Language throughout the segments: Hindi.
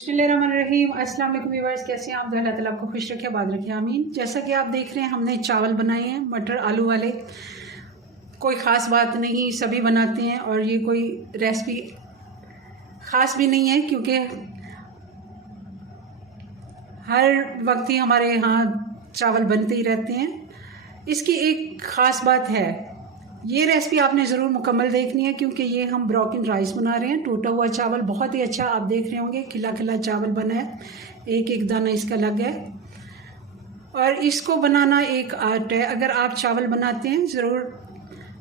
बिस्मिल्लाहिर्रहमानिर्रहीम। अस्सलाम वालेकुम व्यूअर्स, कैसे हैं आप? अल्लाह ताला आपको खुश रखे, आबाद रखे, आमीन। जैसा कि आप देख रहे हैं, हमने चावल बनाए हैं मटर आलू वाले। कोई ख़ास बात नहीं, सभी बनाते हैं और ये कोई रेसिपी ख़ास भी नहीं है क्योंकि हर वक्त ही हमारे यहाँ चावल बनते ही रहते हैं। इसकी एक ख़ास बात है, ये रेसिपी आपने ज़रूर मुकम्मल देखनी है क्योंकि ये हम ब्रोकन राइस बना रहे हैं। टूटा हुआ चावल बहुत ही अच्छा, आप देख रहे होंगे खिला खिला चावल बना है, एक एक दाना इसका लग है। और इसको बनाना एक आर्ट है। अगर आप चावल बनाते हैं, ज़रूर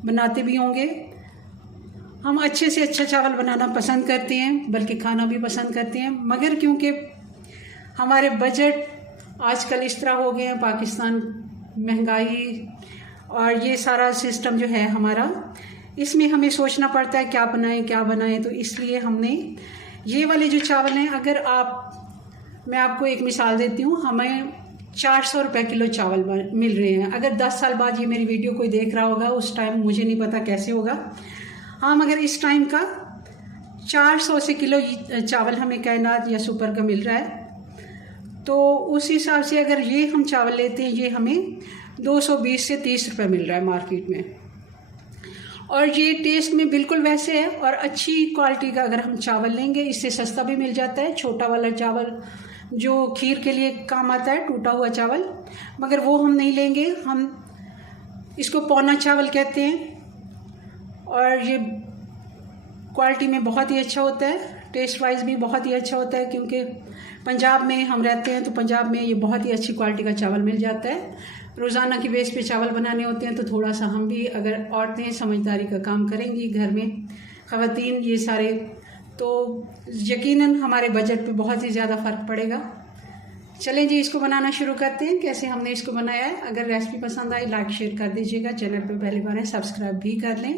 बनाते भी होंगे, हम अच्छे से अच्छा चावल बनाना पसंद करते हैं, बल्कि खाना भी पसंद करते हैं। मगर क्योंकि हमारे बजट आजकल इस तरह हो गए हैं, पाकिस्तान महंगाई और ये सारा सिस्टम जो है हमारा, इसमें हमें सोचना पड़ता है क्या बनाएं। तो इसलिए हमने ये वाले जो चावल हैं, अगर मैं आपको एक मिसाल देती हूँ, हमें 400 रुपये किलो चावल मिल रहे हैं। अगर 10 साल बाद ये मेरी वीडियो कोई देख रहा होगा, उस टाइम मुझे नहीं पता कैसे होगा। हाँ, मगर इस टाइम का 400 से किलो चावल हमें कायनात या सुपर का मिल रहा है। तो उस हिसाब से अगर ये हम चावल लेते हैं, ये हमें 220 से 30 रुपये मिल रहा है मार्केट में। और ये टेस्ट में बिल्कुल वैसे है और अच्छी क्वालिटी का अगर हम चावल लेंगे, इससे सस्ता भी मिल जाता है। छोटा वाला चावल जो खीर के लिए काम आता है, टूटा हुआ चावल, मगर वो हम नहीं लेंगे। हम इसको पौना चावल कहते हैं और ये क्वालिटी में बहुत ही अच्छा होता है, टेस्ट वाइज भी बहुत ही अच्छा होता है क्योंकि पंजाब में हम रहते हैं, तो पंजाब में ये बहुत ही अच्छी क्वालिटी का चावल मिल जाता है। रोज़ाना की बेस पे चावल बनाने होते हैं, तो थोड़ा सा हम भी, अगर औरतें समझदारी का काम करेंगी घर में, ख़वातीन ये सारे, तो यकीनन हमारे बजट पे बहुत ही ज़्यादा फ़र्क पड़ेगा। चलें जी, इसको बनाना शुरू करते हैं। कैसे हमने इसको बनाया है, अगर रेसिपी पसंद आई लाइक शेयर कर दीजिएगा, चैनल पे पहली बार है सब्सक्राइब भी कर लें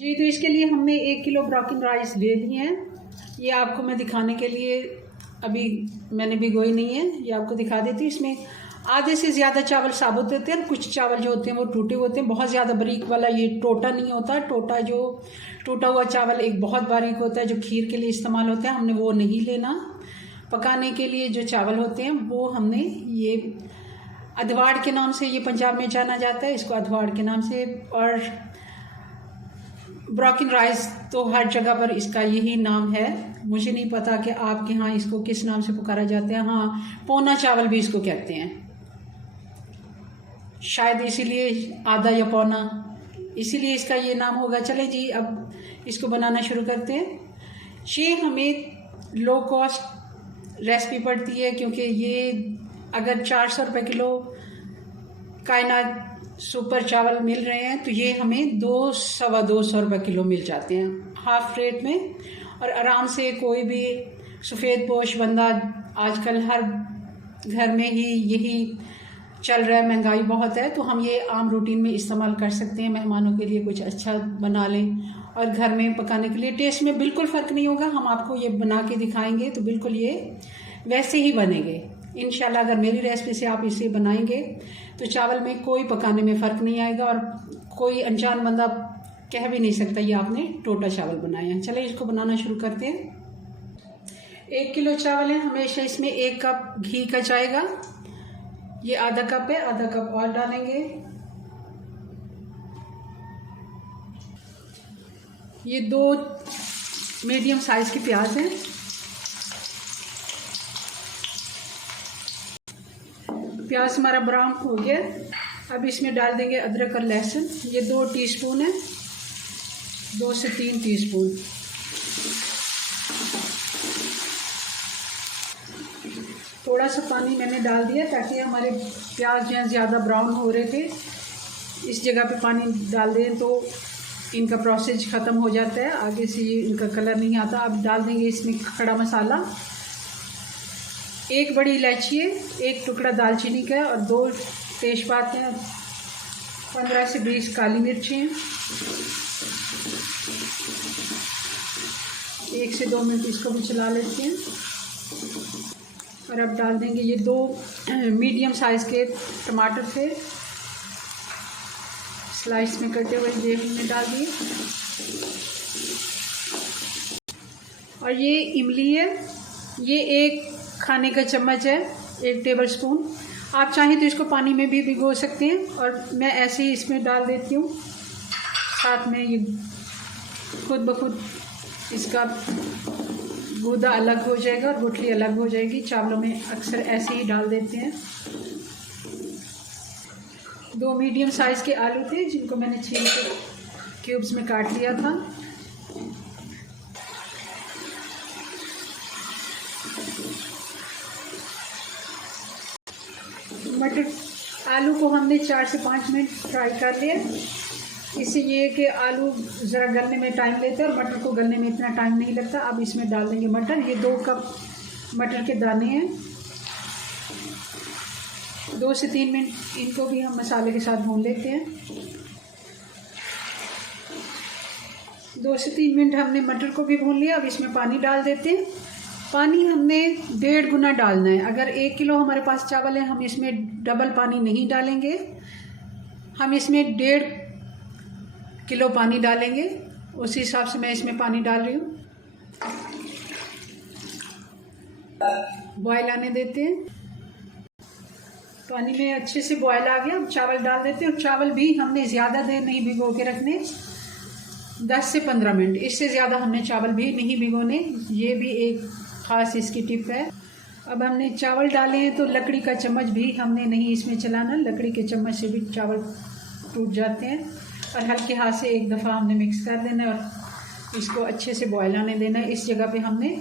जी। तो इसके लिए हमने 1 किलो ब्रोकन राइस ले लिए हैं। ये आपको मैं दिखाने के लिए, अभी मैंने भिगोई नहीं है, ये आपको दिखा देती हूँ। इसमें आधे से ज़्यादा चावल साबुत होते हैं, कुछ चावल जो होते हैं वो टूटे होते हैं। बहुत ज़्यादा बारीक वाला ये टोटा नहीं होता। टोटा जो टूटा हुआ चावल एक बहुत बारीक होता है, जो खीर के लिए इस्तेमाल होता है, हमने वो नहीं लेना। पकाने के लिए जो चावल होते हैं वो हमने, ये अधवाड़ के नाम से ये पंजाब में जाना जाता है, इसको अधवाड़ के नाम से। और ब्रोकन राइस तो हर जगह पर इसका यही नाम है, मुझे नहीं पता कि आपके यहाँ इसको किस नाम से पुकारा जाता है। हाँ, पौना चावल भी इसको कहते हैं शायद, इसीलिए आधा या पौना, इसीलिए इसका ये नाम होगा। चले जी, अब इसको बनाना शुरू करते हैं। ये हमें लो कॉस्ट रेसिपी पड़ती है क्योंकि ये अगर 400 रुपये किलो कायनात सुपर चावल मिल रहे हैं, तो ये हमें 200-225 रुपये किलो मिल जाते हैं हाफ रेट में। और आराम से कोई भी सफ़ेद पोश बंदा, आजकल हर घर में ही यही चल रहा है, महंगाई बहुत है, तो हम ये आम रूटीन में इस्तेमाल कर सकते हैं। मेहमानों के लिए कुछ अच्छा बना लें और घर में पकाने के लिए टेस्ट में बिल्कुल फ़र्क नहीं होगा। हम आपको ये बना के दिखाएंगे तो बिल्कुल ये वैसे ही बनेंगे इंशाल्लाह। अगर मेरी रेसिपी से आप इसे बनाएंगे तो चावल में कोई पकाने में फ़र्क नहीं आएगा और कोई अनजान बंदा कह भी नहीं सकता ये आपने टोटा चावल बनाए हैं। चलिए इसको बनाना शुरू करते हैं। 1 किलो चावल है, हमेशा इसमें 1 कप घी का जाएगा। ये आधा कप है, आधा कप और डालेंगे। ये 2 मीडियम साइज की प्याज हैं। प्याज हमारा ब्राउन हो गया, अब इसमें डाल देंगे अदरक और लहसुन। ये 2 टीस्पून है, 2 से 3 टीस्पून। थोड़ा सा पानी मैंने डाल दिया ताकि हमारे प्याज जो ज़्यादा ब्राउन हो रहे थे, इस जगह पे पानी डाल दें तो इनका प्रोसेस ख़त्म हो जाता है, आगे से ये इनका कलर नहीं आता। अब डाल देंगे इसमें खड़ा मसाला। 1 बड़ी इलायची है, 1 टुकड़ा दालचीनी का है और 2 तेज़पात हैं, 15 से 20 काली मिर्ची हैं। 1 से 2 मिनट इसको भी चला लेते हैं। और अब डाल देंगे ये 2 मीडियम साइज़ के टमाटर थे, स्लाइस में कटे हुए, ये हमने डाल दिए। और ये इमली है, ये 1 खाने का चम्मच है, 1 टेबल स्पून। आप चाहें तो इसको पानी में भी भिगो सकते हैं, और मैं ऐसे ही इसमें डाल देती हूँ। साथ में ये खुद ब खुद इसका गूदा अलग हो जाएगा और गुठली अलग हो जाएगी। चावलों में अक्सर ऐसे ही डाल देते हैं। 2 मीडियम साइज़ के आलू थे जिनको मैंने छील के क्यूब्स में काट लिया था। मटर आलू को हमने 4 से 5 मिनट फ्राई कर लिया। इससे ये कि आलू ज़रा गलने में टाइम लेते हैं और मटर को गलने में इतना टाइम नहीं लगता। अब इसमें डाल देंगे मटर। ये 2 कप मटर के दाने हैं। 2 से 3 मिनट इनको भी हम मसाले के साथ भून लेते हैं। 2 से 3 मिनट हमने मटर को भी भून लिया। अब इसमें पानी डाल देते हैं। पानी हमने 1.5 गुना डालना है। अगर 1 किलो हमारे पास चावल है, हम इसमें डबल पानी नहीं डालेंगे। हम इसमें 1.5 किलो पानी डालेंगे। उसी हिसाब से मैं इसमें पानी डाल रही हूँ। बॉयल आने देते हैं। पानी में अच्छे से बॉयल आ गया। अब चावल डाल देते हैं। और चावल भी हमने ज़्यादा देर नहीं भिगो के रखने, 10 से 15 मिनट, इससे ज़्यादा हमने चावल भी नहीं भिगोने। ये भी एक ख़ास इसकी टिप है। अब हमने चावल डाले हैं तो लकड़ी का चम्मच भी हमने नहीं इसमें चलाना। लकड़ी के चम्मच से भी चावल टूट जाते हैं। और हल्के हाथ से एक दफ़ा हमने मिक्स कर देना है और इसको अच्छे से बॉयल आने देना है। इस जगह पे हमने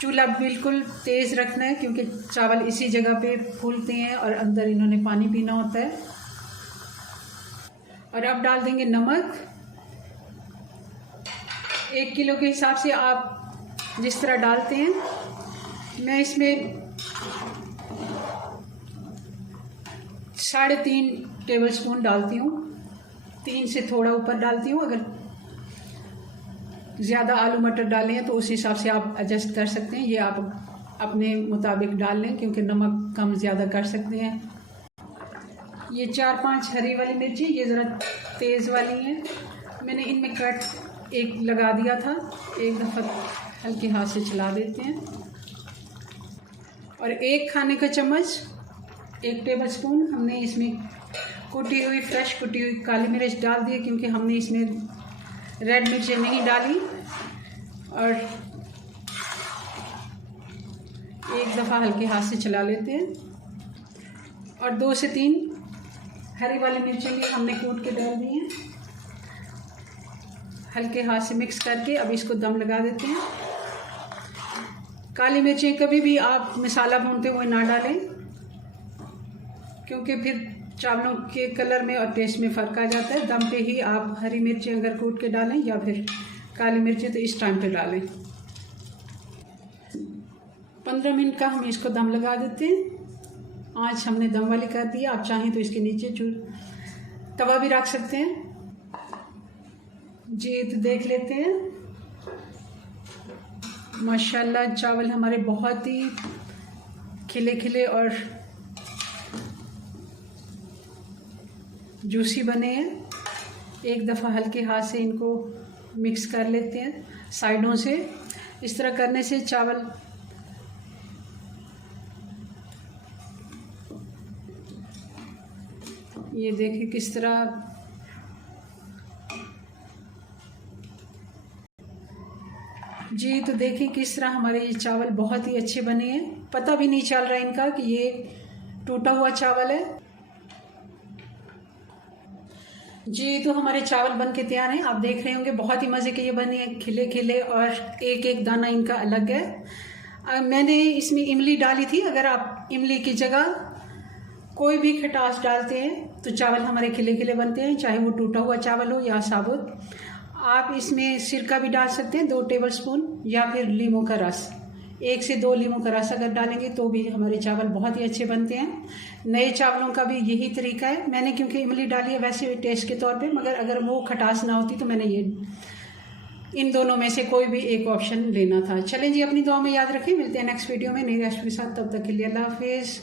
चूल्हा बिल्कुल तेज़ रखना है, क्योंकि चावल इसी जगह पे फूलते हैं और अंदर इन्होंने पानी पीना होता है। और अब डाल देंगे नमक। 1 किलो के हिसाब से आप जिस तरह डालते हैं, मैं इसमें 3.5 टेबल स्पून डालती हूँ। 3 से थोड़ा ऊपर डालती हूँ। अगर ज़्यादा आलू मटर डालें हैं तो उस हिसाब से आप एडजस्ट कर सकते हैं। ये आप अपने मुताबिक डाल लें, क्योंकि नमक कम ज़्यादा कर सकते हैं। ये 4-5 हरी वाली मिर्ची, ये ज़रा तेज़ वाली हैं। मैंने इनमें कट एक लगा दिया था। एक दफ़ा हल्के हाथ से चला देते हैं। और 1 खाने का चम्मच, 1 टेबल स्पून हमने इसमें कुटी हुई फ्रेश कुटी हुई काली मिर्च डाल दी है, क्योंकि हमने इसमें रेड मिर्चें नहीं डाली। और एक दफ़ा हल्के हाथ से चला लेते हैं। और 2 से 3 हरी वाली मिर्चें भी हमने कूट के डाल दी हैं। हल्के हाथ से मिक्स करके अब इसको दम लगा देते हैं। काली मिर्चें कभी भी आप मसाला भूनते हुए ना डालें, क्योंकि फिर चावलों के कलर में और टेस्ट में फ़र्क आ जाता है। दम पे ही आप हरी मिर्चें अगर कूट के डालें या फिर काली मिर्चें तो इस टाइम पे डालें। 15 मिनट का हम इसको दम लगा देते हैं। आँच हमने दम वाली कर दी। आप चाहें तो इसके नीचे तवा भी रख सकते हैं। जी, तो देख लेते हैं। माशाल्लाह चावल हमारे बहुत ही खिले खिले और जूसी बने हैं। एक दफ़ा हल्के हाथ से इनको मिक्स कर लेते हैं साइडों से। इस तरह करने से चावल ये देखिए किस तरह जी, तो देखिए किस तरह हमारे ये चावल बहुत ही अच्छे बने हैं। पता भी नहीं चल रहा इनका कि ये टूटा हुआ चावल है। जी, तो हमारे चावल बन के तैयार हैं। आप देख रहे होंगे बहुत ही मज़े के ये बने हैं, खिले खिले और एक एक दाना इनका अलग है। मैंने इसमें इमली डाली थी। अगर आप इमली की जगह कोई भी खटास डालते हैं तो चावल हमारे खिले खिले बनते हैं, चाहे वो टूटा हुआ चावल हो या साबुत। आप इसमें सिरका भी डाल सकते हैं 2 टेबल स्पून, या फिर लीमू का रस 1 से 2 लीमू का रस अगर डालेंगे तो भी हमारे चावल बहुत ही अच्छे बनते हैं। नए चावलों का भी यही तरीका है। मैंने क्योंकि इमली डाली है वैसे टेस्ट के तौर पे, मगर अगर वो खटास ना होती तो मैंने ये इन दोनों में से कोई भी एक ऑप्शन लेना था। चलें जी, अपनी दुआ में याद रखें। मिलते हैं नेक्स्ट वीडियो में नई रेसिपी के साथ। तब तक के लिए अल्लाह हाफिज़।